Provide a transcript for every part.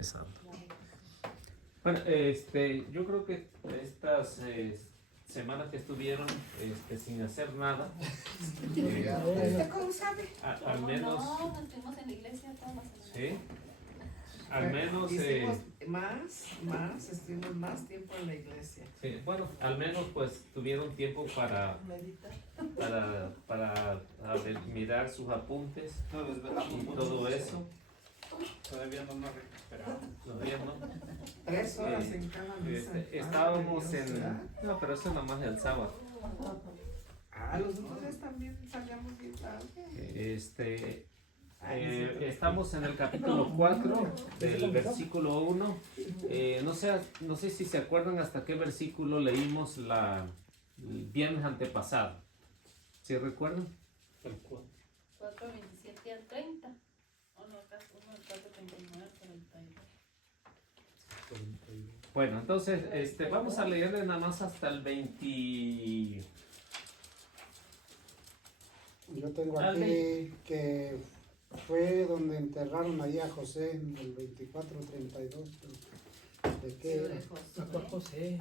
Empezando. Bueno, yo creo que estas semanas que estuvieron sin hacer nada, ¿Cómo sabe? al menos, No, estuvimos en la iglesia toda la semana. sí, al menos, Estuvimos más tiempo en la iglesia. sí, bueno, al menos pues tuvieron tiempo para mirar sus apuntes y todo eso. Todavía no nos recuperamos. Todavía no. 3 horas en cada misa. Estábamos no, pero eso nada más el sábado. Los otros días también salíamos bien tarde. Estamos en el capítulo 4 del versículo 1. No sé si se acuerdan hasta qué versículo leímos el viernes antepasado. ¿Sí recuerdan? El cual. 4, 27 al 30. O no, acá uno del 4, 39 al 42. Bueno, entonces vamos a leerle nada más hasta el 20. Yo tengo aquí que fue donde enterraron ahí a José en el 24-32. ¿De qué era? José.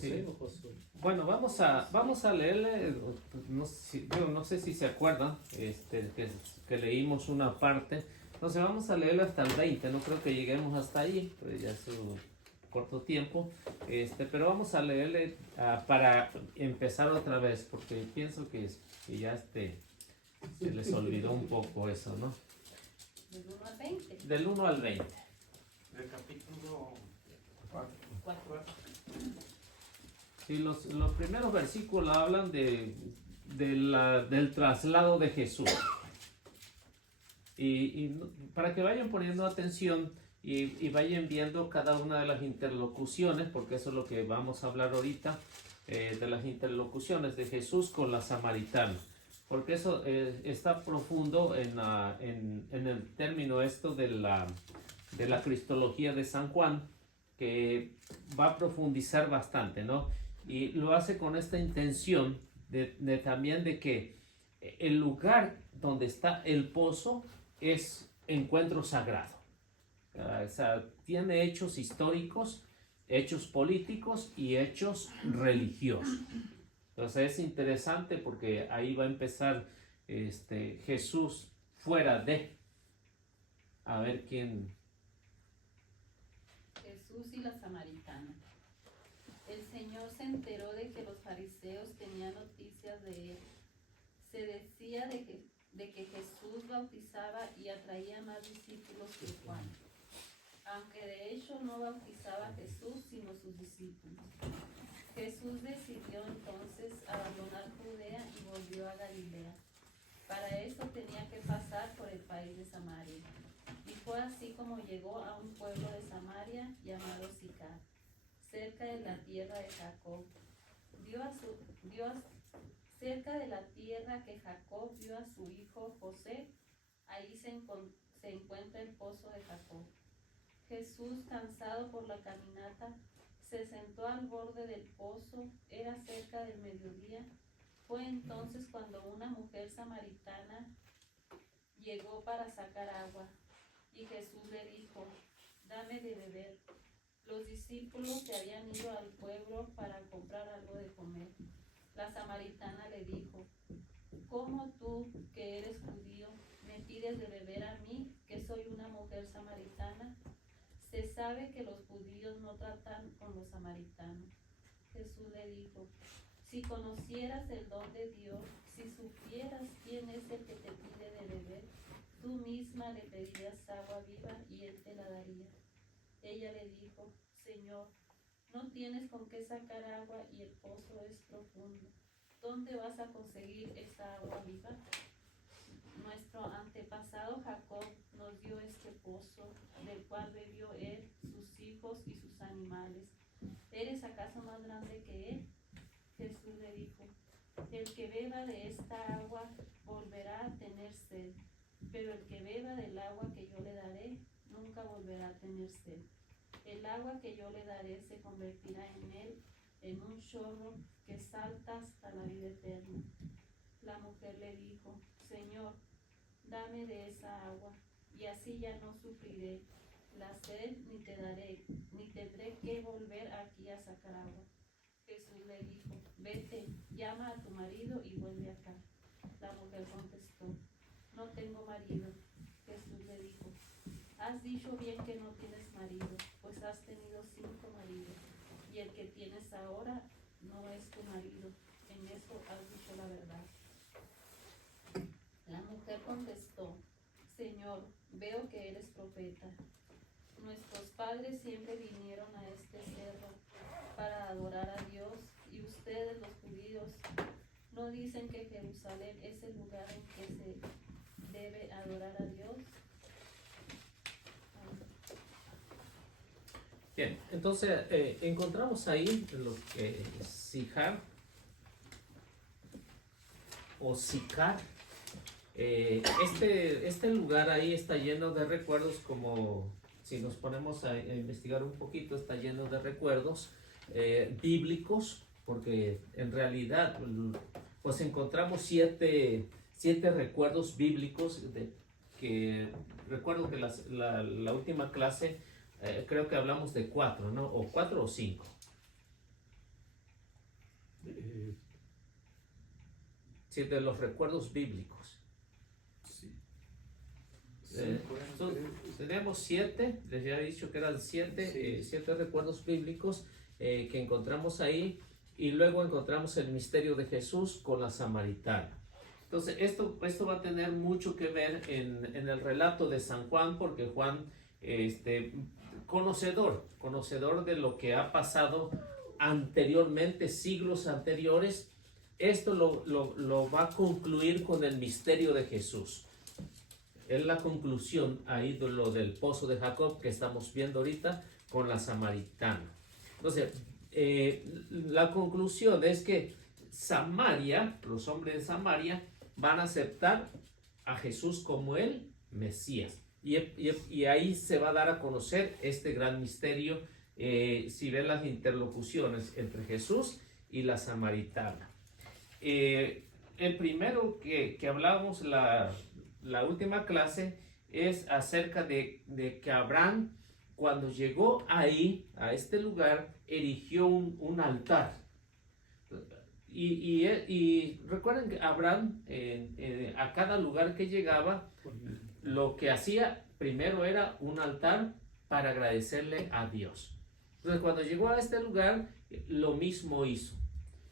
Sí. O Josué. Bueno, vamos a leerle, no sé si se acuerdan, que leímos una parte. Entonces vamos a leerle hasta el 20, no creo que lleguemos hasta ahí, pues ya es un corto tiempo, pero vamos a leerle para empezar otra vez, porque pienso que ya se les olvidó un poco eso, ¿no? Del 1 al 20. Del 1 al 20. Del capítulo 4. 4. Sí, los primeros versículos hablan del traslado de Jesús. Y para que vayan poniendo atención y vayan viendo cada una de las interlocuciones, porque eso es lo que vamos a hablar ahorita, de las interlocuciones de Jesús con la samaritana. Porque eso está profundo en el término esto de la cristología de San Juan, que va a profundizar bastante, ¿no? Y lo hace con esta intención de también de que el lugar donde está el pozo es encuentro sagrado. O sea, tiene hechos históricos, hechos políticos y hechos religiosos. Entonces es interesante porque ahí va a empezar Jesús fuera de, a ver quién. Jesús y la samaritana. El Señor se enteró de que los fariseos tenían noticias de él. Se decía de que Jesús bautizaba y atraía más discípulos que Juan, aunque de hecho no bautizaba a Jesús sino sus discípulos. Jesús decidió entonces abandonar Judea y volvió a Galilea. Para eso tenía que pasar por el país de Samaria. Y fue así como llegó a un pueblo de Samaria llamado Sicar, cerca de la tierra de Jacob. Cerca de la tierra que Jacob dio a su hijo José, ahí se encuentra el pozo de Jacob. Jesús, cansado por la caminata, se sentó al borde del pozo, era cerca del mediodía. Fue entonces cuando una mujer samaritana llegó para sacar agua, y Jesús le dijo: dame de beber. Los discípulos se habían ido al pueblo para comprar algo de comer. La samaritana le dijo: ¿cómo tú, que eres judío, me pides de beber a mí, que soy una mujer samaritana? Se sabe que los judíos no tratan con los samaritanos. Jesús le dijo: si conocieras el don de Dios, si supieras quién es el que te pide de beber, tú misma le pedirías agua viva y él te la daría. Ella le dijo: Señor, no tienes con qué sacar agua y el pozo es profundo. ¿Dónde vas a conseguir esa agua viva? Nuestro antepasado Jacob nos dio este pozo, del cual bebió él, sus hijos y sus animales. ¿Eres acaso más grande que él? Jesús le dijo: el que beba de esta agua volverá a tener sed, pero el que beba del agua que yo le daré nunca volverá a tener sed. El agua que yo le daré se convertirá en él en un chorro que salta hasta la vida eterna. La mujer le dijo: Señor, dame de esa agua, y así ya no sufriré la sed, ni te daré, ni tendré que volver aquí a sacar agua. Jesús le dijo, vete, llama a tu marido y vuelve acá. La mujer contestó, no tengo marido. Jesús le dijo, has dicho bien que no tienes marido, pues has tenido 5 maridos, y el que tienes ahora no es tu marido. En eso has dicho la verdad. La mujer contestó, Señor, veo que eres profeta. Nuestros padres siempre vinieron a este cerro para adorar a Dios, y ustedes, los judíos, ¿no dicen que Jerusalén es el lugar en que se debe adorar a Dios? Bien, entonces encontramos ahí lo que es Sijar o Sicar. Este lugar ahí está lleno de recuerdos, como si nos ponemos a investigar un poquito, está lleno de recuerdos bíblicos, porque en realidad pues encontramos siete recuerdos bíblicos que recuerdo que la última clase creo que hablamos de 4, ¿no? O 4 o 5. Sí, de los recuerdos bíblicos. Tenemos 7, les había dicho que eran 7 recuerdos bíblicos que encontramos ahí, y luego encontramos el misterio de Jesús con la samaritana. Entonces esto va a tener mucho que ver en el relato de San Juan, porque Juan, conocedor de lo que ha pasado anteriormente, siglos anteriores, esto lo va a concluir con el misterio de Jesús. Es la conclusión ahí de lo del pozo de Jacob que estamos viendo ahorita con la samaritana. Entonces, la conclusión es que Samaria, los hombres de Samaria, van a aceptar a Jesús como el Mesías. Y ahí se va a dar a conocer este gran misterio, si ven las interlocuciones entre Jesús y la samaritana. El primero que hablamos la última clase es acerca de que Abraham, cuando llegó ahí, a este lugar, erigió un altar. Y recuerden que Abraham, a cada lugar que llegaba, lo que hacía primero era un altar para agradecerle a Dios. Entonces, cuando llegó a este lugar, lo mismo hizo.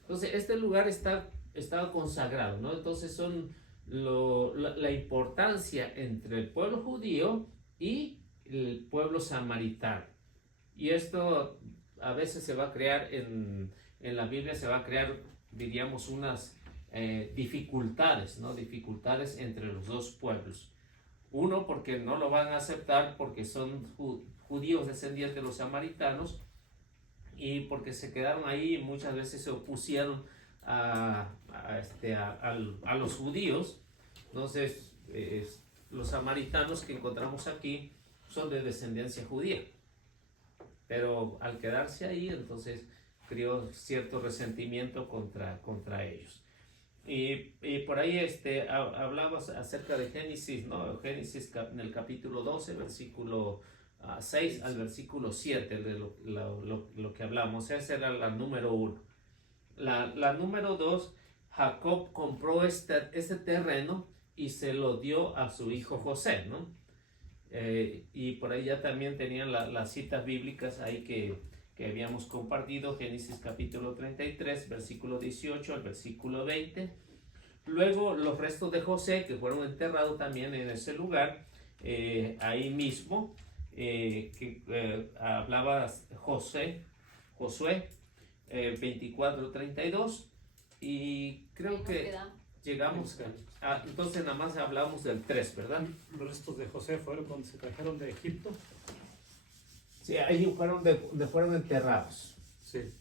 Entonces, este lugar estaba consagrado, ¿no? Entonces, son la importancia entre el pueblo judío y el pueblo samaritano. Y esto a veces se va a crear en la Biblia, se va a crear, diríamos, unas dificultades, ¿no? Dificultades entre los dos pueblos. Uno, porque no lo van a aceptar porque son judíos descendientes de los samaritanos, y porque se quedaron ahí y muchas veces se opusieron a los judíos. Entonces, los samaritanos que encontramos aquí son de descendencia judía, pero al quedarse ahí, entonces creó cierto resentimiento contra ellos. Y por ahí hablamos acerca de Génesis, ¿no? Génesis en el capítulo 12, versículo 6 al versículo 7, de lo que hablamos. Esa era la número 1. La número 2, Jacob compró este terreno y se lo dio a su hijo José, ¿no? Y por ahí ya también tenían las citas bíblicas ahí que habíamos compartido, Génesis capítulo 33, versículo 18 al versículo 20. Luego los restos de José, que fueron enterrados también en ese lugar, ahí mismo, hablaba Josué 24:32, y creo que llegamos entonces nada más hablamos del 3, ¿verdad? Los restos de José fueron cuando se trajeron de Egipto. Sí, ahí fueron enterrados. Sí.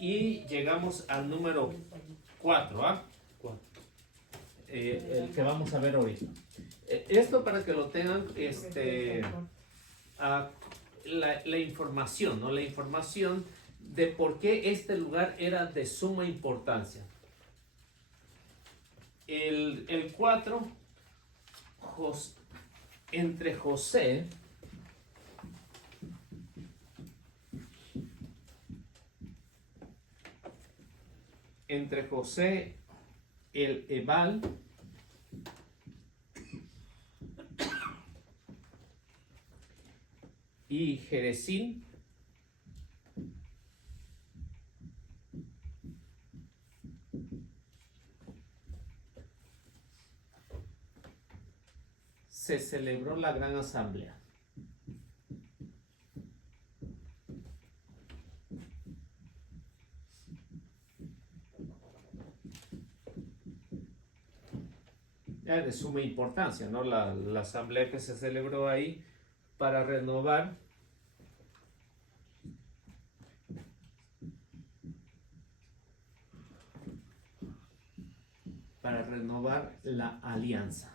Y llegamos al número 4, el que vamos a ver ahorita. Esto para que lo tengan, la información, ¿no? La información de por qué este lugar era de suma importancia. El 4, entre José el Ebal y Jerezín, se celebró la gran asamblea. Es de suma importancia, ¿no? La asamblea que se celebró ahí para renovar la alianza.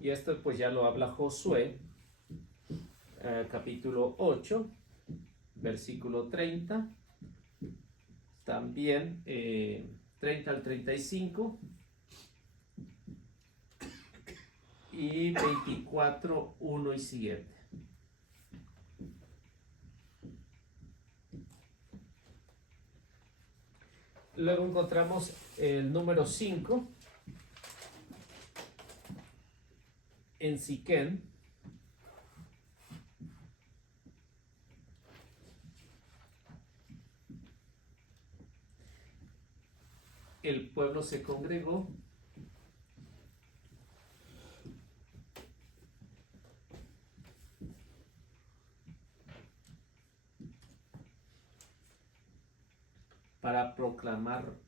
Y esto pues ya lo habla Josué, capítulo 8, versículo 30, también 30 al 35 y 24, 1 y siguiente. Luego encontramos el número 5 en Siquén. El pueblo se congregó para proclamar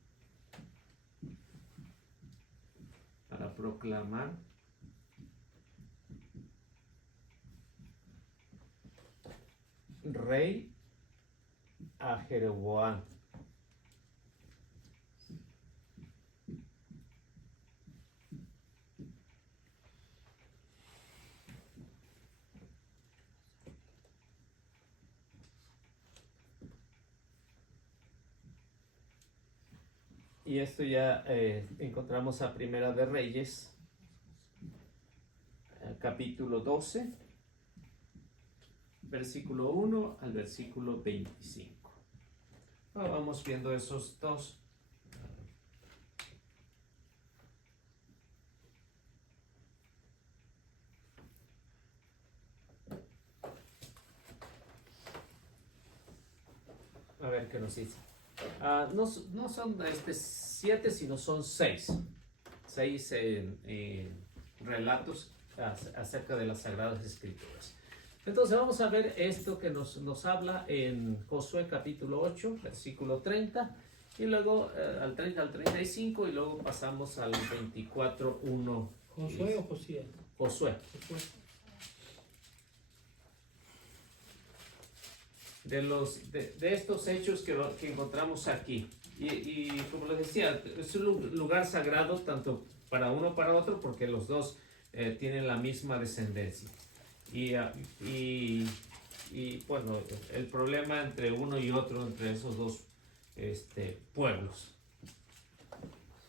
rey a Jeroboam. Y esto ya encontramos a Primera de Reyes, capítulo 12, versículo 1 al versículo 25. Vamos viendo esos dos. A ver qué nos dice. No son 7, sino son 6 relatos acerca de las Sagradas Escrituras. Entonces vamos a ver esto que nos habla en Josué capítulo 8, versículo 30, y luego al 30 al 35, y luego pasamos al 24, 1. ¿Josué o Josías? Josué. De estos hechos que encontramos aquí. Y como les decía, es un lugar sagrado tanto para uno para otro, porque los dos tienen la misma descendencia. Y bueno, el problema entre uno y otro, entre esos dos pueblos,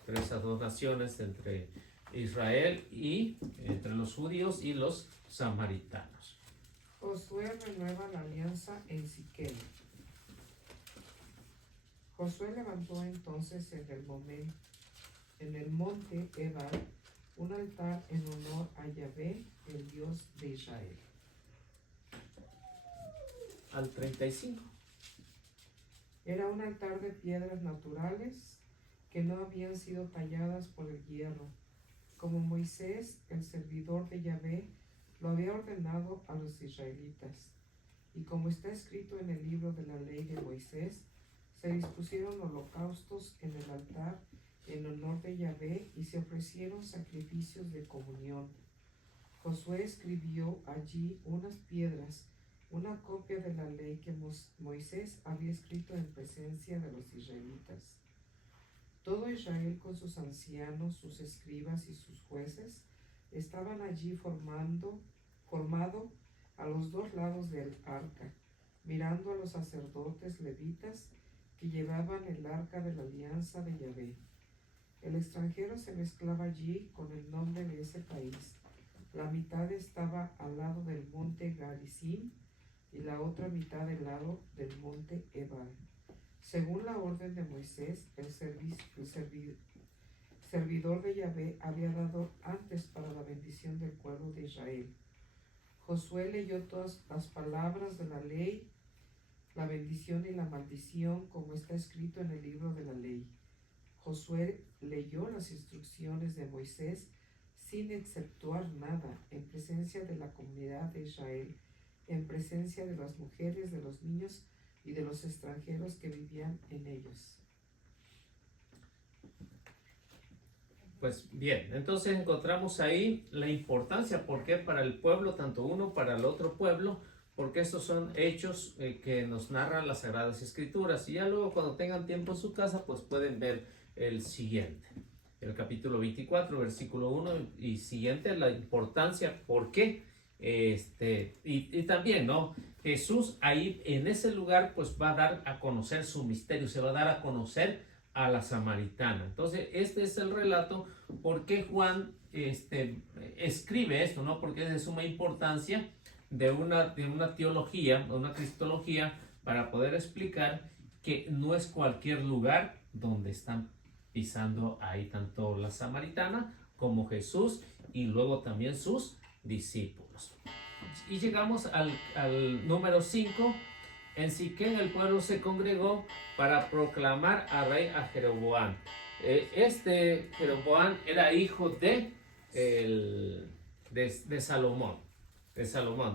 entre esas dos naciones, entre Israel y entre los judíos y los samaritanos. Josué renueva la alianza en Siquem. Josué levantó entonces en el monte Ebal un altar en honor a Yahvé, el Dios de Israel. Al 35. Era un altar de piedras naturales que no habían sido talladas por el hierro, como Moisés, el servidor de Yahvé, lo había ordenado a los israelitas. Y como está escrito en el libro de la ley de Moisés, se dispusieron holocaustos en el altar en honor de Yahvé y se ofrecieron sacrificios de comunión. Josué escribió allí unas piedras, una copia de la ley que Moisés había escrito en presencia de los israelitas. Todo Israel con sus ancianos, sus escribas y sus jueces estaban allí formado a los dos lados del arca, mirando a los sacerdotes levitas que llevaban el arca de la alianza de Yahvé. El extranjero se mezclaba allí con el nombre de ese país. La mitad estaba al lado del monte Garizim y la otra mitad del lado del monte Ebal. Según la orden de Moisés, el servidor de Yahvé había dado antes para la bendición del pueblo de Israel. Josué leyó todas las palabras de la ley, la bendición y la maldición, como está escrito en el libro de la ley. Josué leyó las instrucciones de Moisés sin exceptuar nada, en presencia de la comunidad de Israel, en presencia de las mujeres, de los niños y de los extranjeros que vivían en ellos. Pues bien, entonces encontramos ahí la importancia, porque para el pueblo, tanto uno para el otro pueblo, porque estos son hechos que nos narran las Sagradas Escrituras. Y ya luego cuando tengan tiempo en su casa, pues pueden ver el siguiente. El capítulo 24, versículo 1 y siguiente, la importancia, por qué. Y también, ¿no? Jesús ahí en ese lugar pues va a dar a conocer su misterio, se va a dar a conocer a la samaritana. Entonces este es el relato por qué Juan escribe esto, ¿no? Porque es de suma importancia de una teología, una cristología, para poder explicar que no es cualquier lugar donde están pisando ahí tanto la samaritana como Jesús y luego también sus discípulos. Y llegamos al número 5. En Siquem el pueblo se congregó para proclamar a rey a Jeroboam. Jeroboam era hijo de Salomón.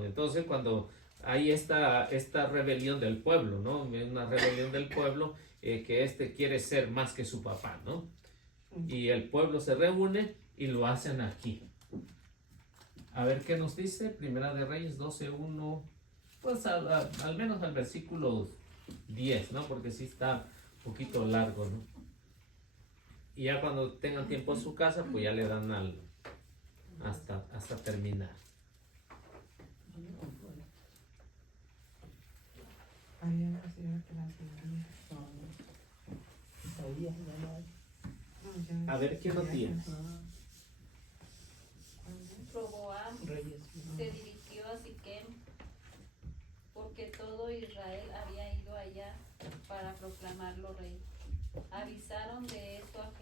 Entonces cuando hay esta rebelión del pueblo, ¿no? Una rebelión del pueblo que quiere ser más que su papá, ¿no? Y el pueblo se reúne y lo hacen aquí. A ver qué nos dice Primera de Reyes 12:1, pues al menos al versículo 10, ¿no? Porque sí está un poquito largo, ¿no? Y ya cuando tengan tiempo en su casa, pues ya le dan hasta terminar. Había una señora que la seguía. A ver qué nos tienes. Roboam se dirigió a Siquem porque todo Israel había ido allá para proclamarlo rey. Avisaron de esto a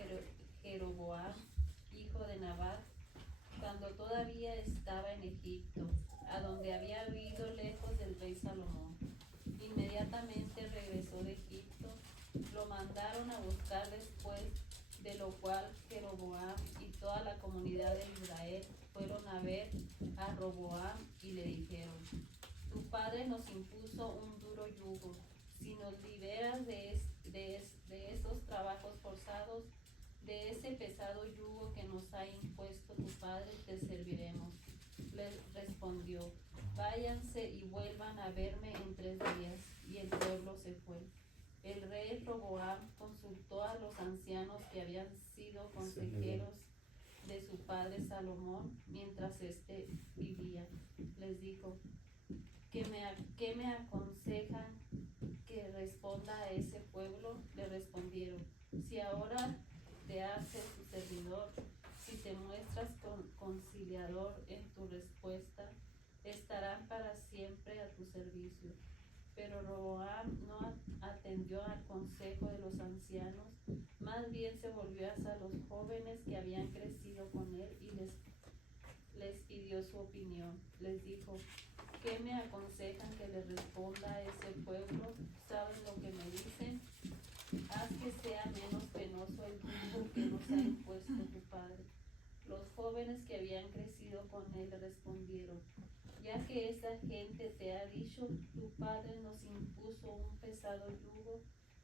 Jeroboam, hijo de Nabat, cuando todavía estaba en Egipto, a donde había huido lejos del rey Salomón. Inmediatamente regresó de Egipto, lo mandaron a buscar después, de lo cual Jeroboam y toda la comunidad de Israel fueron a ver a Roboam y le dijeron: tu padre nos impuso un duro yugo. Si nos liberas de estos trabajos forzados, de ese pesado yugo que nos ha impuesto tu padre, te serviremos. Les respondió: váyanse y vuelvan a verme en 3 días. Y el pueblo se fue. El rey Roboam consultó a los ancianos que habían sido consejeros de su padre Salomón mientras éste vivía. Les dijo: ¿qué me aconsejan que responda a ese pueblo? Le respondieron: si ahora te haces su servidor, si te muestras conciliador en tu respuesta, estarán para siempre a tu servicio. Pero Roboam no atendió al consejo de los ancianos, más bien se volvió hacia los jóvenes que habían crecido con él y les pidió su opinión. Les dijo: ¿qué me aconsejan que le responda a ese pueblo? ¿Saben lo que me dicen? Haz que sea menos penoso el yugo que nos ha impuesto tu padre. Los jóvenes que habían crecido con él le respondieron: ya que esa gente te ha dicho, tu padre nos impuso un pesado yugo,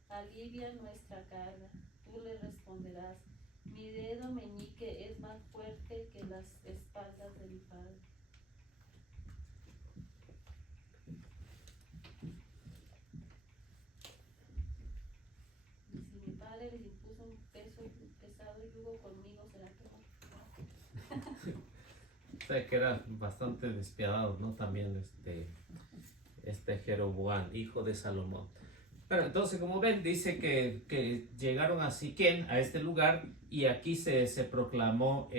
alivia nuestra carga. Tú le responderás: mi dedo meñique es más fuerte que las espaldas de mi padre. Y si mi padre les impuso un pesado yugo, conmigo será peor. O sea, que era bastante despiadado, ¿no? También Jeroboam, hijo de Salomón. Pero entonces, como ven, dice que llegaron a Siquén, a este lugar, y aquí se proclamó,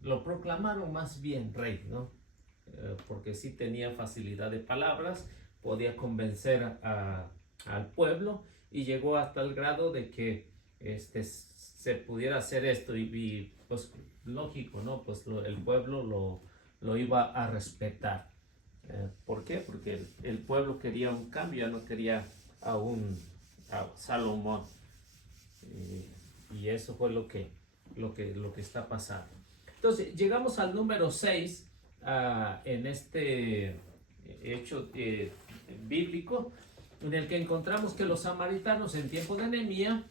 lo proclamaron más bien rey, ¿no? Porque sí tenía facilidad de palabras, podía convencer al pueblo, y llegó hasta el grado de que se pudiera hacer esto, y pues lógico, ¿no? Pues el pueblo lo iba a respetar. ¿Por qué? Porque el pueblo quería un cambio, ya no quería a Salomón, y eso fue lo que está pasando. Entonces llegamos al número 6 en este hecho bíblico, en el que encontramos que los samaritanos en tiempo de Nehemías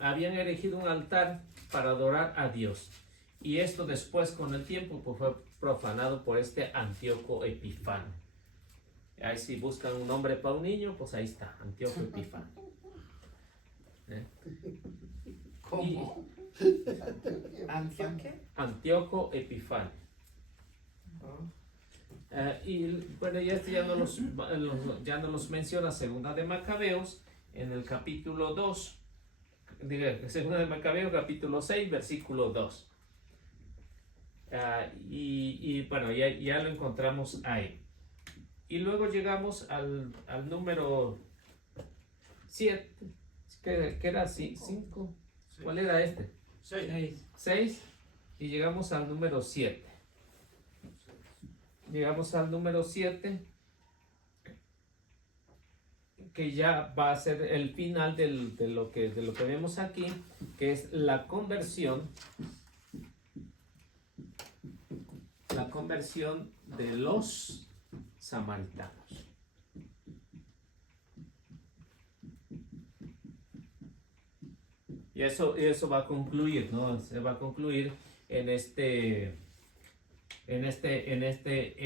habían erigido un altar para adorar a Dios, y esto después con el tiempo pues, fue profanado por Antíoco Epífanes. Ahí si buscan un nombre para un niño, pues ahí está, Antíoco Epífanes. ¿Cómo? ¿Antioquia? Antíoco Epífanes. Y bueno, ya no los menciona Segunda de Macabeos en el capítulo 2, Segunda de Macabeos capítulo 6, versículo 2. Y bueno, ya lo encontramos ahí. Y luego llegamos al número 7, que era 5. ¿Cuál era este? 6. Y llegamos al número 7. Llegamos al número 7, que ya va a ser el final de lo que vemos aquí, que es la conversión de los samaritanos. Y eso va a concluir, ¿no? Se va a concluir en este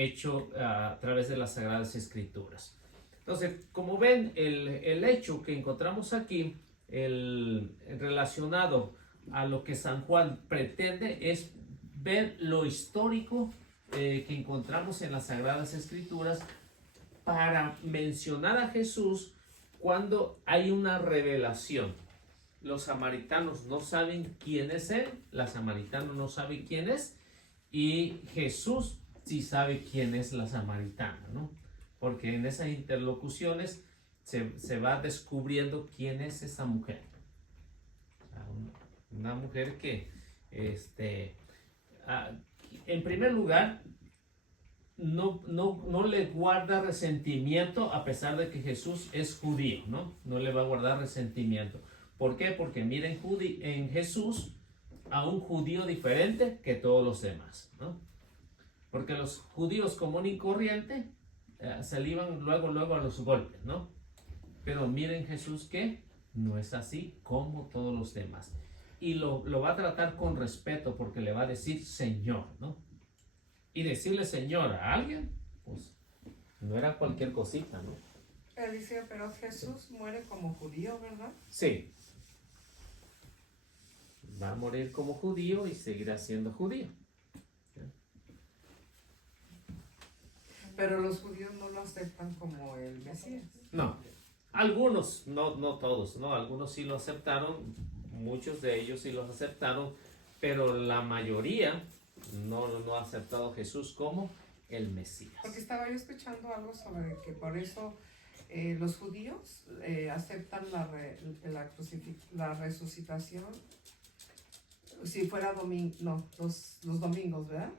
hecho a través de las Sagradas Escrituras. Entonces, como ven, el hecho que encontramos aquí, relacionado a lo que San Juan pretende, es ver lo histórico que encontramos en las Sagradas Escrituras para mencionar a Jesús cuando hay una revelación. Los samaritanos no saben quién es Él, la samaritana no sabe quién es, y Jesús sí sabe quién es la samaritana, ¿no? Porque en esas interlocuciones se va descubriendo quién es esa mujer. Una mujer que, en primer lugar, no le guarda resentimiento a pesar de que Jesús es judío, ¿no? No le va a guardar resentimiento. ¿Por qué? Porque miren en Jesús a un judío diferente que todos los demás, ¿no? Porque los judíos común y corriente se iban luego a los golpes, ¿no? Pero miren Jesús que no es así como todos los demás. Y lo va a tratar con respeto porque le va a decir Señor, ¿no? Y decirle Señor a alguien, pues no era cualquier cosita, ¿no? Alicia, pero Jesús muere como judío, ¿verdad? Sí. Va a morir como judío y seguirá siendo judío. Pero los judíos no lo aceptan como el Mesías. No, algunos, no todos, ¿no? Algunos sí lo aceptaron, muchos de ellos sí los aceptaron, pero la mayoría no ha aceptado a Jesús como el Mesías. Porque estaba yo escuchando algo sobre que por eso los judíos aceptan la resucitación si fuera domingo, no, los domingos, ¿verdad?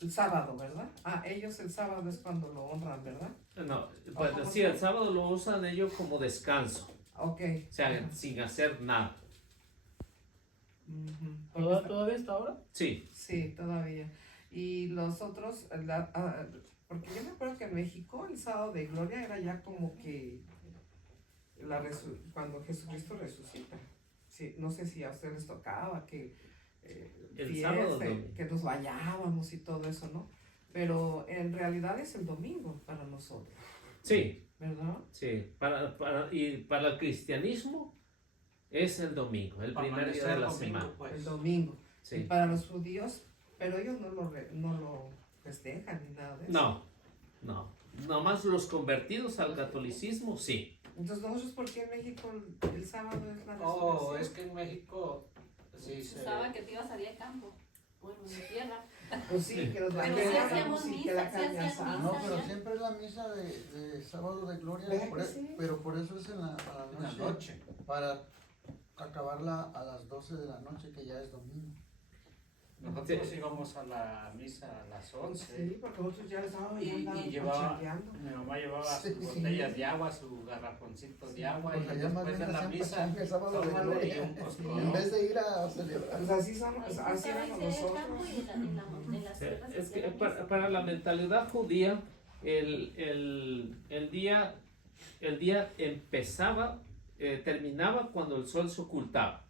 El sábado, ¿verdad? Ellos el sábado es cuando lo honran, ¿verdad? No, pues sí, el sábado lo usan ellos como descanso. Ok. O sea, sin hacer nada. ¿Todavía está ahora? Sí. Sí, todavía. Y los otros, porque yo me acuerdo que en México el sábado de gloria era ya como que cuando Jesucristo resucita. Sí, no sé si a ustedes les tocaba que El sábado, que nos bañábamos y todo eso, ¿no? Pero en realidad es el domingo para nosotros. Sí. ¿Verdad? Sí. Y para el cristianismo es el domingo, el primer día de la semana. Pues. El domingo. Sí. Y para los judíos, pero ellos no lo festejan ni nada de eso. No. Nomás los convertidos al catolicismo, sí. Entonces, nosotros, ¿por qué en México el sábado es la Oh, resurrección? es que en México sí se... Usaba que te ibas a salir al campo. Bueno, en mi tierra. Pues sí, que los Pero sí bañamos hacíamos y que la misa, sí carne hacíamos asada. misa. No, pero siempre es la misa de sábado de gloria, ¿Verdad que sí? pero por eso es en la, a en la la noche, noche. para acabarla a las 12 de la noche, que ya es domingo. Nosotros íbamos a la misa a las 11 Sí, porque nosotros ya el sábado ya y andábamos llevaba, pachangueando. mi mamá llevaba Sí, sus sí. botellas de agua, sus garrafoncitos de agua Pues y allá más después bien de la hacían misa pachanga el sábado de tómale gloria, un en coscorrón. vez de ir a celebrar. Pues así somos, Ahí así estaba éramos ese campo nosotros. y en las tierras Es que hacían misa. para la mentalidad judía, el día empezaba, terminaba cuando el sol se ocultaba.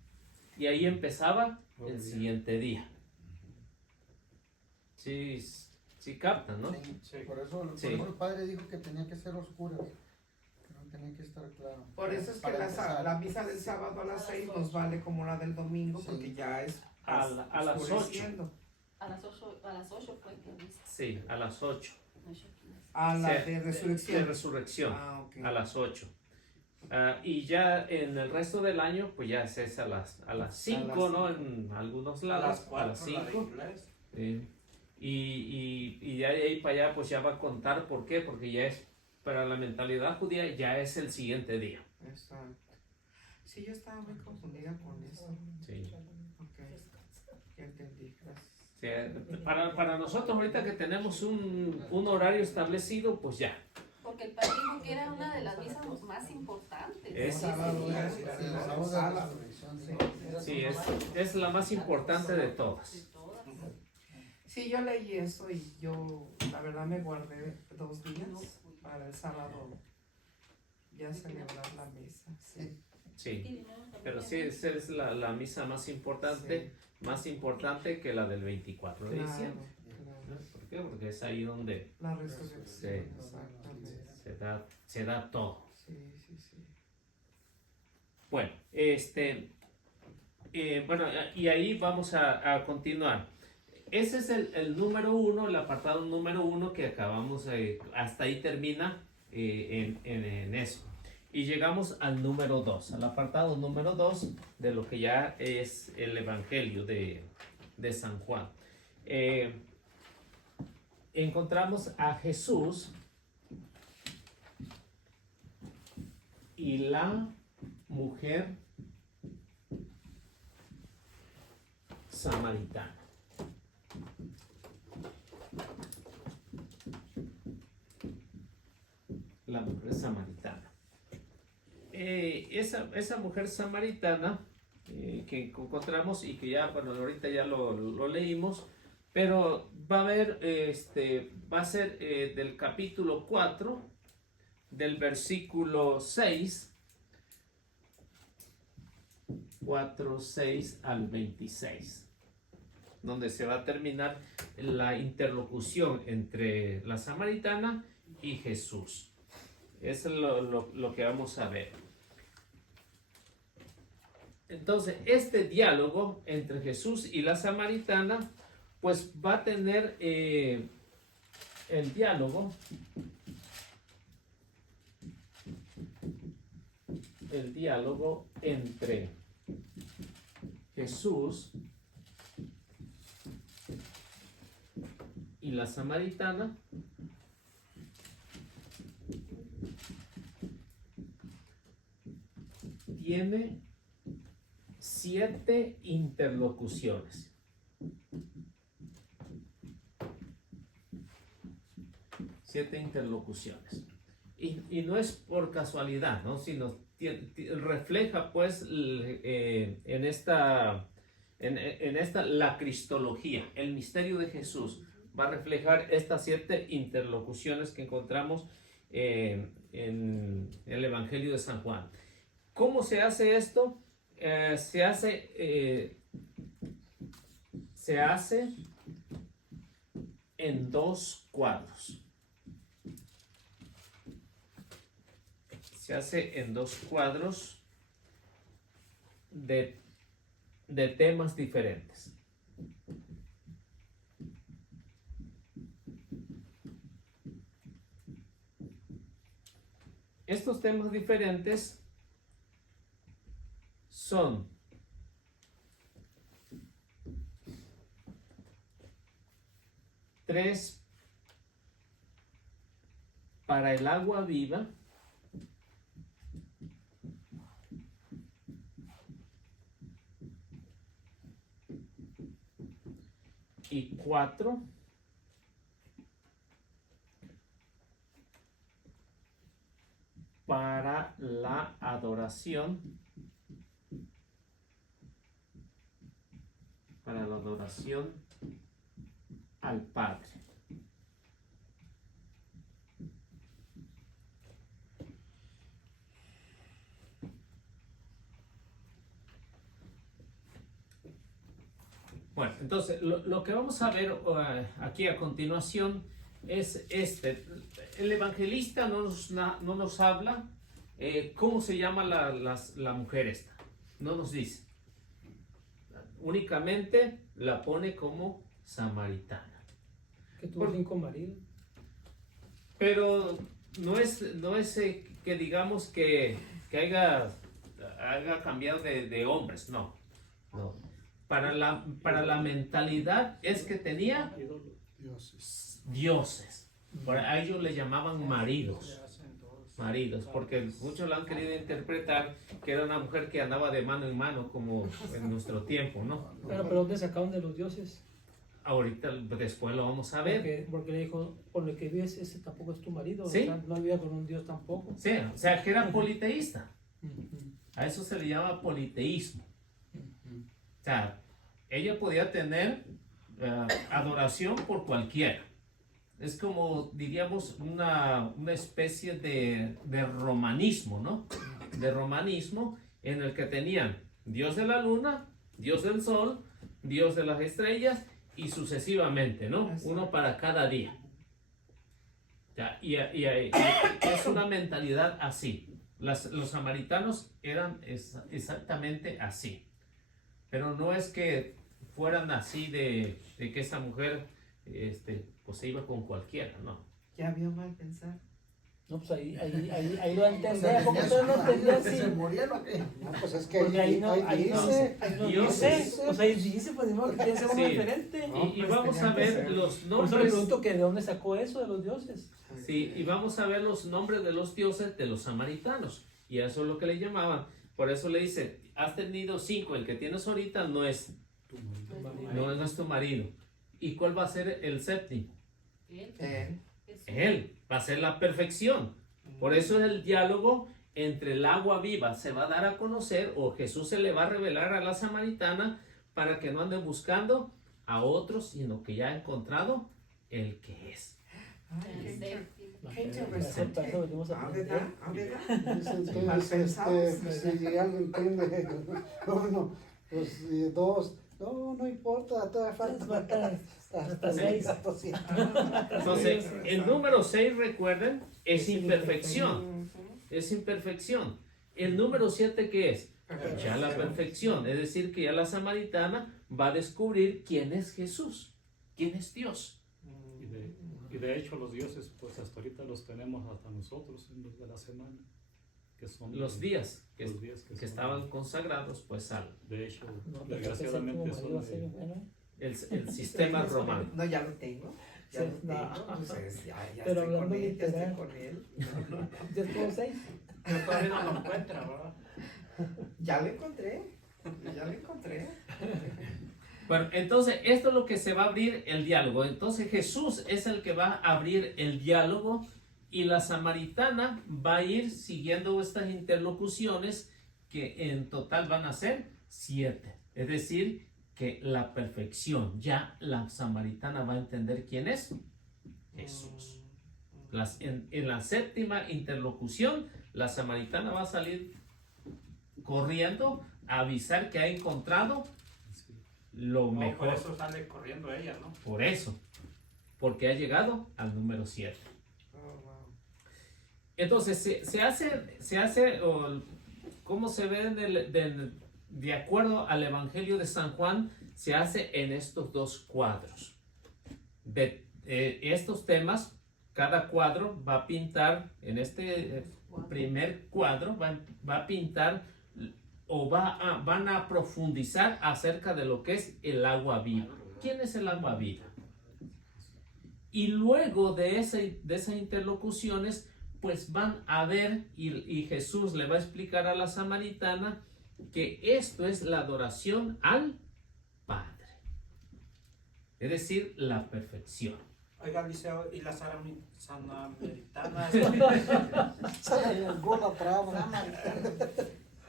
Y ahí empezaba el siguiente día. Sí, sí captan, ¿no? Sí, Sí. por eso Sí. el padre dijo que tenía que ser oscuras, que no tenía que estar claro. Por eso es que Para la empezar. misa del sábado a las 6 nos vale como la del domingo, Sí. porque ya es A las 8. oscureciendo. A las 8 fue que misa. Sí, a las 8. A la Sí, de De resurrección. resurrección, Ah, ok. a las 8. Y ya en el resto del año, pues ya es a las 5, ¿no? En algunos A lados, las 4 a las la de 5. inglés. Y de ahí para allá, pues ya va a contar. ¿Por qué? Porque ya es, para la mentalidad judía, ya es el siguiente día. Exacto. Sí, yo estaba muy confundida con eso. Sí. Ok, ya entendí, gracias. Sí, para nosotros ahorita que tenemos un horario establecido, pues ya. Porque el padre dijo que era una de las misas más importantes. Es- El sábado Sí, es sí, la sí, de el la sábado de sala. la resurrección, sí. Sí, es la más importante de todas. De todas. Sí, yo leí eso y yo, la verdad, me guardé 2 días para el sábado ya celebrar la misa. Sí. Sí, pero sí, esa es la misa más importante, más importante que la del 24 de Claro, diciembre. claro. ¿Por qué? Porque es ahí donde La resurrección, Sí. exactamente. se da todo. Sí, sí, sí. Bueno, bueno, y ahí vamos a continuar. Ese es el número 1, el apartado número 1 que acabamos, hasta ahí termina en eso. Y llegamos al número 2, al apartado número 2 de lo que ya es el Evangelio de San Juan. Encontramos a Jesús y la mujer samaritana. La mujer samaritana. Esa mujer samaritana que encontramos y que ya, bueno, ahorita ya lo leímos, pero va a haber, va a ser del capítulo 4, del versículo 6, 4, 6 al 26, donde se va a terminar la interlocución entre la samaritana y Jesús. Eso es lo que vamos a ver. Entonces, este diálogo entre Jesús y la samaritana, pues va a tener el diálogo entre Jesús y la samaritana. Tiene 7 interlocuciones. Siete interlocuciones. Y no es por casualidad, ¿no? Sino refleja pues en esta la cristología, el misterio de Jesús. Va a reflejar estas 7 interlocuciones que encontramos en el Evangelio de San Juan. ¿Cómo se hace esto? Se hace en 2 cuadros. Se hace en 2 cuadros de temas diferentes. estos temas diferentes son tres para el agua viva, y 4 para la adoración, al Padre. Bueno, entonces lo que vamos a ver aquí a continuación es el evangelista no nos habla cómo se llama la mujer esta, no nos dice, únicamente la pone como samaritana. Que tuvo 5 maridos. Pero no es que digamos que haya cambiado de hombres, no. Para la mentalidad es que tenía dioses. A ellos le llamaban maridos, porque muchos la han querido interpretar que era una mujer que andaba de mano en mano como en nuestro tiempo, ¿no? Pero ¿dónde sacaron de los dioses? Ahorita después lo vamos a ver. Porque le dijo, por lo que vives, ese tampoco es tu marido. ¿Sí? O sea, no había con un dios tampoco. Sí, o sea que era politeísta. Ujú. A eso se le llama politeísmo. O sea, ella podía tener adoración por cualquiera. Es como, diríamos, una especie de romanismo, ¿no? De romanismo en el que tenían Dios de la luna, Dios del sol, Dios de las estrellas y sucesivamente, ¿no? Uno para cada día. Ya, y es una mentalidad así. Los samaritanos eran exactamente así. Pero no es que fueran así de que esa mujer pues se iba con cualquiera, no. Ya vio mal pensar. No, pues ahí lo entendía. ¿Cómo ¿Tenías usted no entendía que así? se morían o qué? No, pues es que Porque ahí no dice, dice. O sea, dice, pues ni modo que piense uno Sí. diferente. Y vamos a ver los Por eso le nombres. pregunto que de dónde sacó eso de los dioses. Sí, y vamos a ver los nombres de los dioses de los samaritanos. Y eso es lo que le llamaban. Por eso le dice, has tenido 5, el que tienes ahorita no es no es tu marido. ¿Y cuál va a ser el séptimo? Jesús. Él va a ser la perfección. Por eso es el diálogo entre el agua viva se va a dar a conocer, o Jesús se le va a revelar a la samaritana para que no ande buscando a otros, sino que ya ha encontrado el que es. El Ay, séptimo. qué Acepta, eso venimos a aprender. entonces, si alguien entiende, uno, pues y 2, no importa, todavía falta hasta 6. Entonces, el número 6, recuerden, es imperfección. Es imperfección. El número 7, ¿qué es? Ya la perfección. Es decir, que ya la samaritana va a descubrir quién es Jesús, quién es Dios. Y de hecho los dioses, pues hasta ahorita los tenemos hasta nosotros en los de la semana, que son Los días que los días que son- estaban consagrados pues al De hecho, No, desgraciadamente el son séptimo marido va a ser, de, bueno. el sistema romano. No, ya lo tengo. Ya Sí, lo tengo. no. Pues, ya Pero estoy con hablando él, ya estoy literal. con él. Ya es como 6. Pero todavía no lo encuentra, ¿verdad? Ya lo encontré. Ya lo encontré. Bueno, entonces esto es lo que se va a abrir el diálogo. Entonces Jesús es el que va a abrir el diálogo y la samaritana va a ir siguiendo estas interlocuciones que en total van a ser 7. Es decir, que la perfección, ya la samaritana va a entender quién es Jesús. En la séptima interlocución, la samaritana va a salir corriendo a avisar que ha encontrado lo No, mejor. por eso sale corriendo ella, ¿no? Por eso, porque ha llegado al número 7. Oh, wow. Entonces, se hace ¿cómo se ve de acuerdo al Evangelio de San Juan? Se hace en estos 2 cuadros. De estos temas, cada cuadro va a pintar, en este primer cuadro va a pintar o van a profundizar acerca de lo que es el agua viva. ¿Quién es el agua viva? Y luego de esas interlocuciones, pues van a ver y Jesús le va a explicar a la samaritana que esto es la adoración al Padre. Es decir, la perfección. Oiga, Liceo, ¿y las samaritanas? Hay alguna trama.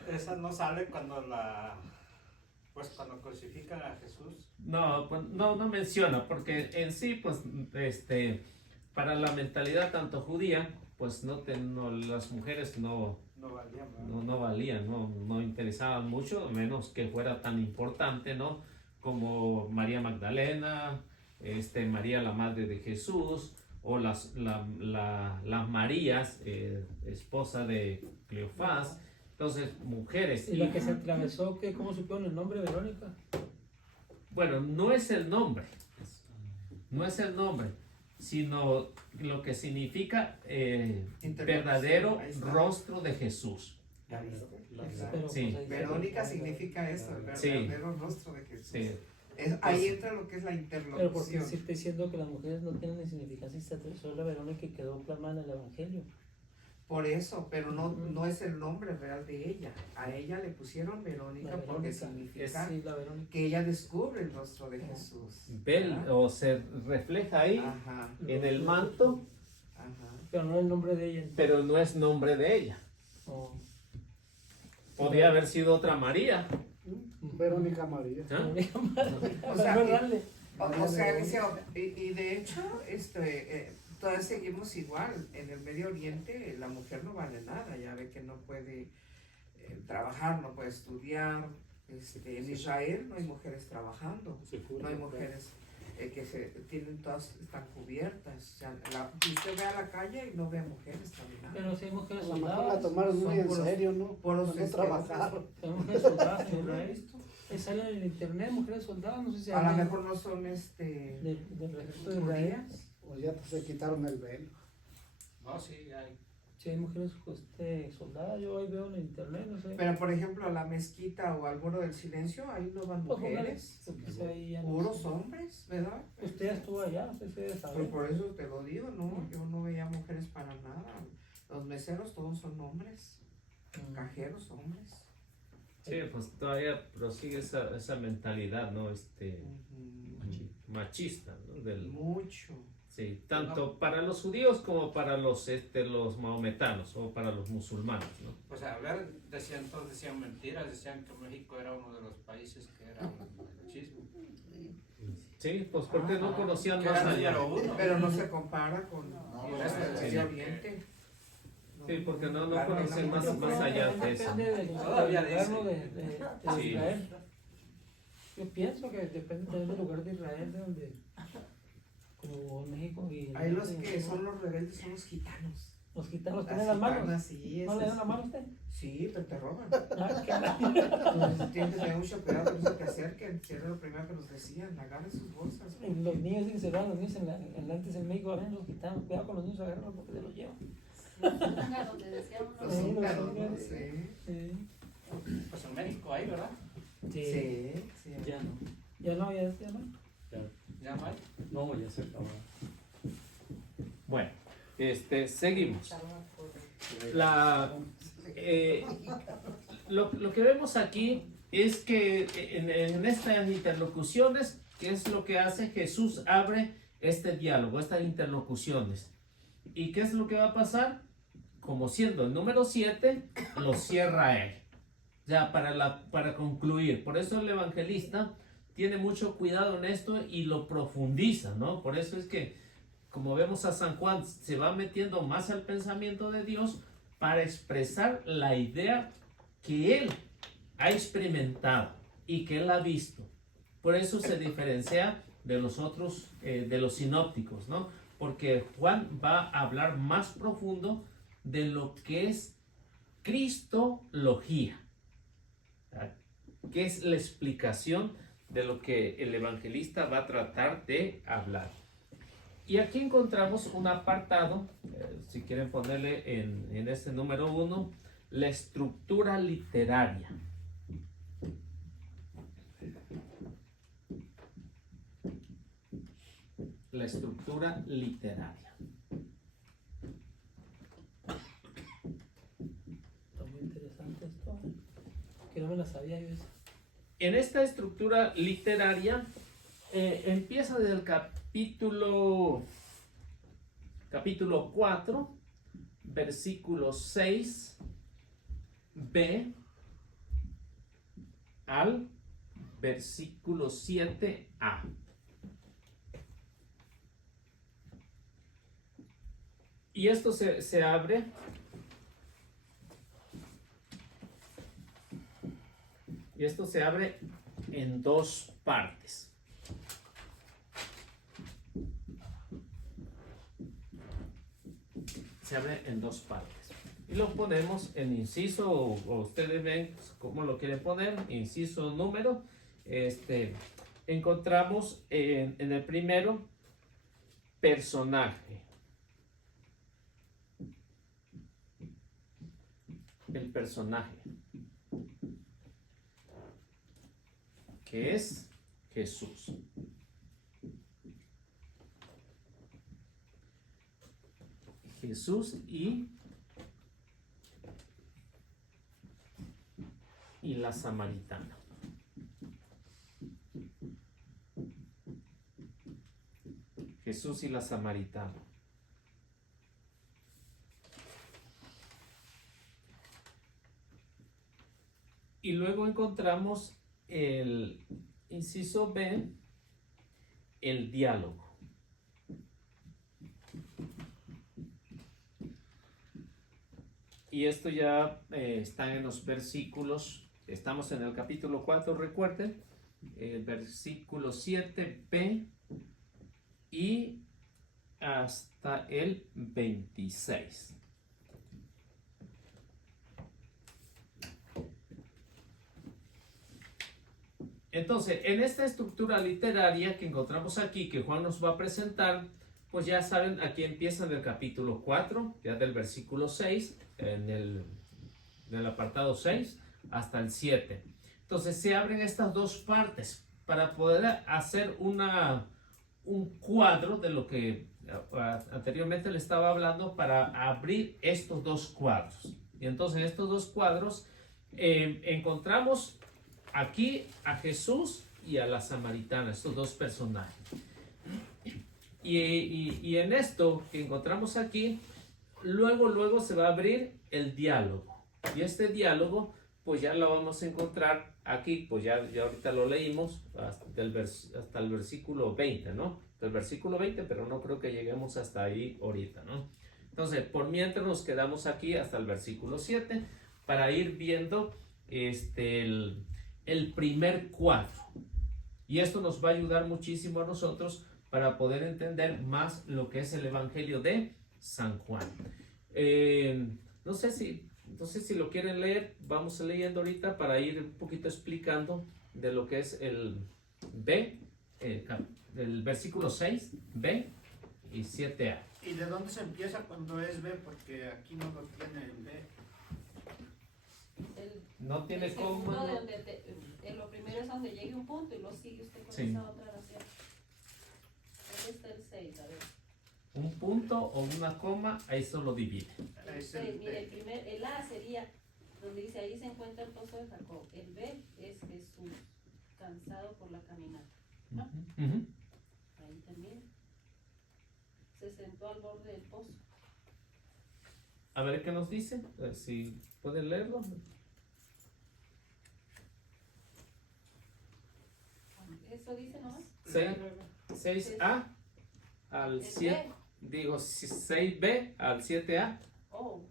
Esa no sale cuando cuando crucifican a Jesús. No, pues no menciona, porque en sí, pues, para la mentalidad tanto judía, pues las mujeres no valían, ¿verdad? no valían, no interesaban mucho, menos que fuera tan importante, ¿no? Como María Magdalena, María la madre de Jesús, o las Marías, esposa de Cleofás. Entonces, mujeres. ¿Y la que se atravesó, cómo supieron el nombre, Verónica? Bueno, no es el nombre, sino lo que significa verdadero Ahí está. rostro de Jesús. ¿Ya viste? Pero, Sí. pues, ahí Verónica se- significa eso, el Sí. verdadero rostro de Jesús. Sí. Ahí entra lo que es la Pero porque interlocución. sí está diciendo que las mujeres no tienen ni significancia, se atravesó la Verónica y quedó plasmada en el Evangelio. Por eso, pero no es el nombre real de ella. A ella le pusieron Verónica La porque Verónica. significa Sí, la Verónica. que ella descubre el rostro de Jesús. Ve ¿verdad? o se refleja ahí Ajá, en el manto, ajá. Pero no el nombre de ella. pero no es nombre de ella. Oh. Podría haber sido otra María. Verónica María. ¿Ah? O sea, No darle. O sea, Eliseo, y de hecho, todavía seguimos igual. En el Medio Oriente la mujer no vale nada, ya ve que no puede trabajar, no puede estudiar. En Israel no hay mujeres trabajando, no hay mujeres todas están cubiertas. O sea, usted ve a la calle y no ve a mujeres caminando. Pero si hay mujeres A lo mejor la soldadas. tomaron muy son en puros- serio, ¿no? puros Para no trabajar. Hay mujeres soldadas en Yo no he Israel. visto. Salen en el internet, mujeres soldadas, no sé si A lo hay mejor no son del ejército de Israel. judías. O ya se quitaron el velo. No, sí, hay. Si hay mujeres soldadas, yo ahí veo en el internet, no sé. Pero por ejemplo a la mezquita o al muro del silencio, ahí no van Pues, mujeres, porque se veía, no puros sé. hombres, ¿verdad? Usted estuvo allá, usted se debe Pero saber. por eso te lo digo, no, yo no veía mujeres para nada. Los meseros todos son hombres, cajeros hombres. Sí, pues todavía prosigue esa mentalidad, ¿no? Ujú. Machista, ¿no? Mucho. Sí, tanto para los judíos como para los mahometanos o para los musulmanes, ¿no? Pues a ver, todos decían mentiras, decían que México era uno de los países que era machismo. Sí, pues porque no conocían Que más era allá. número uno. Pero no se compara con No, el resto del sí. Medio Oriente. Sí, porque no Claro, conocen no, más, yo más creo allá que de eso. depende del Todavía lugar, dice. ¿no? de Sí. Israel. Yo pienso que depende también del lugar de Israel, de donde, como México y el Ahí los norte, que ¿no? son los rebeldes son los gitanos. Los gitanos Las tienen las manos. gitanas, sí, ¿No le dan esas. la mano a usted? Sí, pero te roban. Ah, qué mal. Entonces, tienen que tener mucho cuidado que no se te acerquen. Si era lo primero que nos decían, agarren sus bolsas. Los niños que se van, los niños antes en México, agarran los gitanos, cuidado con los niños, agárrenlos porque se los llevan. Zúngaros, le decíamos Los Sí, los zúngaros, ¿no? zúngaros. Sí. Sí. Pues en México hay, ¿verdad? Sí, sí. Ya no. Ya no, ya no. Ya no hay. No, ya se acabó. Bueno, seguimos. Lo que vemos aquí es que en estas interlocuciones, ¿qué es lo que hace? Jesús abre este diálogo, estas interlocuciones. ¿Y qué es lo que va a pasar? Como siendo el número 7, lo cierra él. Ya para concluir. Por eso el evangelista tiene mucho cuidado en esto y lo profundiza, ¿no? Por eso es que, como vemos a San Juan, se va metiendo más al pensamiento de Dios para expresar la idea que él ha experimentado y que él ha visto. Por eso se diferencia de los otros, de los sinópticos, ¿no? Porque Juan va a hablar más profundo de lo que es cristología, que es la explicación de lo que el evangelista va a tratar de hablar. Y aquí encontramos un apartado, si quieren ponerle en este número 1, la estructura literaria. La estructura literaria. Está muy interesante esto. Que no me la sabía yo eso. En esta estructura literaria empieza desde el capítulo 4, versículo 6b al versículo 7a. Y esto se abre en dos partes. Se abre en dos partes. Y lo ponemos en inciso, o ustedes ven cómo lo quieren poner, inciso, número. Encontramos en el primero, personaje. El personaje, que es Jesús. Jesús y la samaritana. Jesús y la samaritana. Y luego encontramos el inciso B, el diálogo. Y esto ya está en los versículos, estamos en el capítulo 4, recuerden, el versículo 7b y hasta el 26. Entonces, en esta estructura literaria que encontramos aquí, que Juan nos va a presentar, pues ya saben, aquí empieza en el capítulo 4, ya del versículo 6, en el apartado 6, hasta el 7. Entonces, se abren estas dos partes para poder hacer un cuadro de lo que anteriormente le estaba hablando, para abrir estos dos cuadros. Y entonces, en estos dos cuadros encontramos aquí a Jesús y a la samaritana, estos dos personajes. Y en esto que encontramos aquí, luego se va a abrir el diálogo. Y este diálogo, pues ya lo vamos a encontrar aquí, pues ya ahorita lo leímos hasta el versículo 20, ¿no? Del versículo 20, pero no creo que lleguemos hasta ahí ahorita, ¿no? Entonces, por mientras nos quedamos aquí hasta el versículo 7 para ir viendo el primer cuadro. Y esto nos va a ayudar muchísimo a nosotros para poder entender más lo que es el Evangelio de San Juan. No sé si lo quieren leer, vamos leyendo ahorita para ir un poquito explicando de lo que es el B, el versículo 6, B y 7a. ¿Y de dónde se empieza cuando es B? Porque aquí no lo tiene el B. No tiene coma. Lo primero es donde llegue un punto y lo sigue usted con Sí. esa otra oración. ¿Dónde está el 6? A ver. Un punto o una coma, ahí eso lo divide. El Es el 6, mire, B. el A sería donde dice ahí se encuentra el pozo de Jacob. El B es Jesús, cansado por la caminata. Ujú. Ahí también. Se sentó al borde del pozo. A ver qué nos dice, a ver si pueden leerlo. ¿Eso dice nomás? 6a al El 7, digo 6b al 7a. Oh.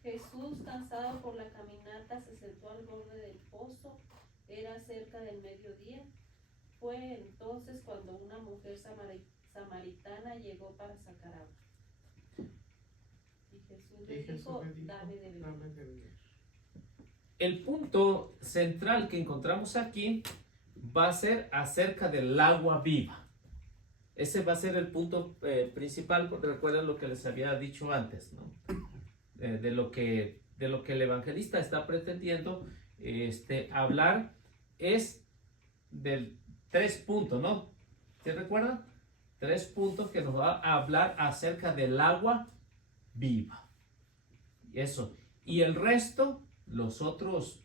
Jesús, cansado por la caminata, se sentó al borde del pozo. Era cerca del mediodía. Fue entonces cuando una mujer samaritana llegó para sacar agua. Y Jesús le dijo, dame de beber. El punto central que encontramos aquí va a ser acerca del agua viva. Ese va a ser el punto principal, porque recuerden lo que les había dicho antes, ¿no? De lo que el evangelista está pretendiendo hablar es del 3 puntos, ¿no? ¿Se recuerdan? 3 puntos que nos va a hablar acerca del agua viva. Eso. Y el resto, los otros,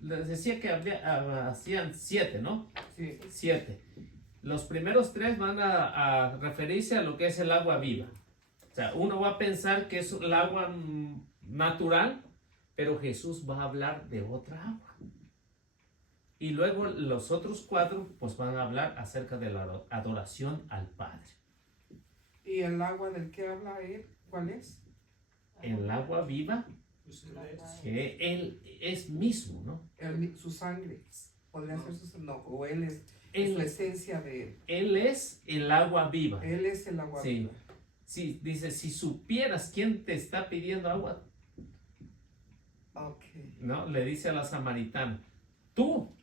les decía que hacían 7, ¿no? Sí. 7. Los primeros 3 van a referirse a lo que es el agua viva. O sea, uno va a pensar que es el agua natural, pero Jesús va a hablar de otra agua. Y luego los otros 4 pues van a hablar acerca de la adoración al Padre. ¿Y el agua del que habla él? ¿Cuál es? El agua viva, que Él es mismo, ¿no? Su sangre. Podría ser su sangre. No, o él es su Él, esencia de él. él es el agua viva. Él es el agua Sí. viva. Sí, dice, si supieras quién te está pidiendo agua, Ok. ¿no? Le dice a la samaritana, tú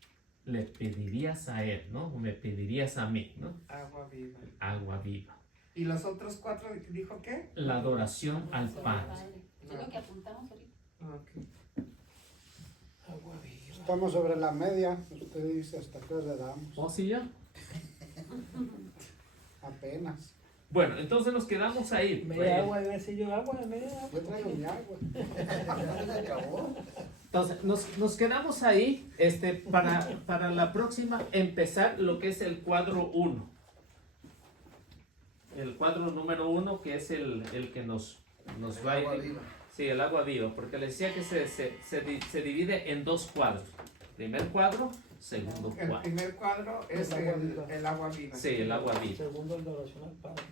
le pedirías a él, ¿no? O me pedirías a mí, ¿no? Agua viva. Agua viva. ¿Y los otros 4 dijo qué? La adoración al Padre. Es lo que apuntamos ahorita. Ok. Agua viva. Estamos sobre la media. Usted dice hasta qué hora le damos. ¿O sí ya? Apenas. Bueno, entonces nos quedamos ahí. Media agua, iba a decir yo agua, media agua. Yo traigo mi agua. Ya se acabó. Entonces, nos quedamos ahí para la próxima empezar lo que es el cuadro 1. El cuadro número 1, que es el que nos va a Agua ir. viva. Sí, el agua viva, porque les decía que se divide en 2 cuadros. Primer cuadro, segundo El cuadro. primer cuadro es El agua viva. el agua viva. Sí, el agua viva. Segundo, el de oración al Padre.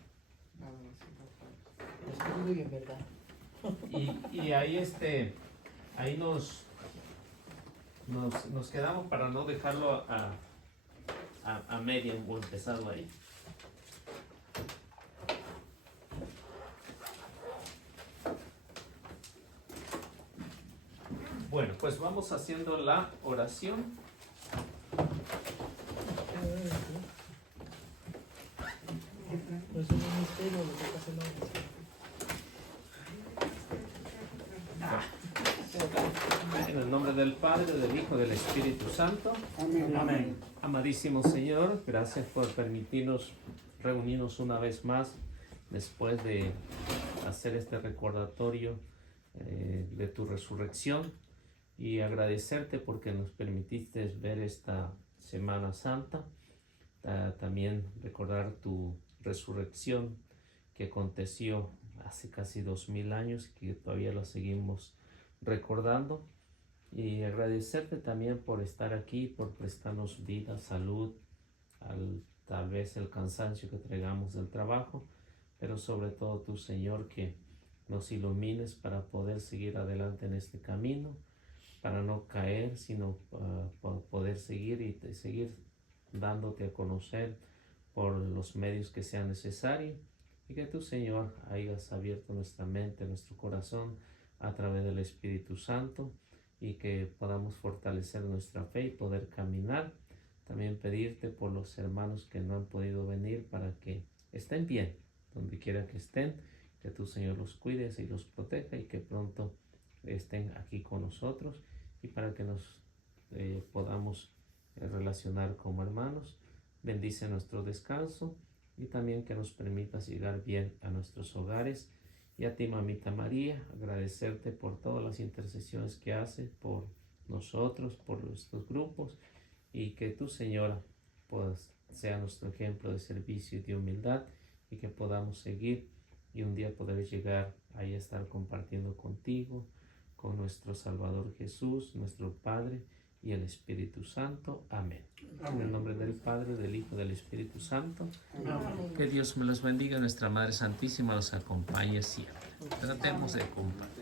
La adoración al Padre. En espíritu y en verdad. Y ahí nos quedamos para no dejarlo a media o empezado ahí. Bueno, pues vamos haciendo la oración. Pues es un misterio lo que pasa en la oración. En el nombre del Padre, del Hijo, del Espíritu Santo. Amén. Amén. Amadísimo Señor, gracias por permitirnos reunirnos una vez más después de hacer este recordatorio de tu resurrección y agradecerte porque nos permitiste ver esta Semana Santa, también recordar tu resurrección que aconteció hace casi 2000 años, que todavía lo seguimos recordando, y agradecerte también por estar aquí, por prestarnos vida, salud, tal vez el cansancio que traigamos del trabajo, pero sobre todo tú, Señor, que nos ilumines para poder seguir adelante en este camino, para no caer, sino poder seguir y seguir dándote a conocer por los medios que sean necesarios, y que tú, Señor, hayas abierto nuestra mente, nuestro corazón a través del Espíritu Santo, y que podamos fortalecer nuestra fe y poder caminar. También pedirte por los hermanos que no han podido venir para que estén bien, donde quiera que estén, que tú, Señor, los cuides y los proteja y que pronto estén aquí con nosotros, y para que nos podamos relacionar como hermanos. Bendice nuestro descanso y también que nos permitas llegar bien a nuestros hogares. Y a ti, Mamita María, agradecerte por todas las intercesiones que haces por nosotros, por nuestros grupos, y que tú, Señora, pues, sea nuestro ejemplo de servicio y de humildad, y que podamos seguir y un día poder llegar ahí a estar compartiendo contigo, con nuestro Salvador Jesús, nuestro Padre y el Espíritu Santo. Amén. En el nombre del Padre, del Hijo y del Espíritu Santo. Que Dios me los bendiga, nuestra Madre Santísima los acompañe siempre. Tratemos de compartir.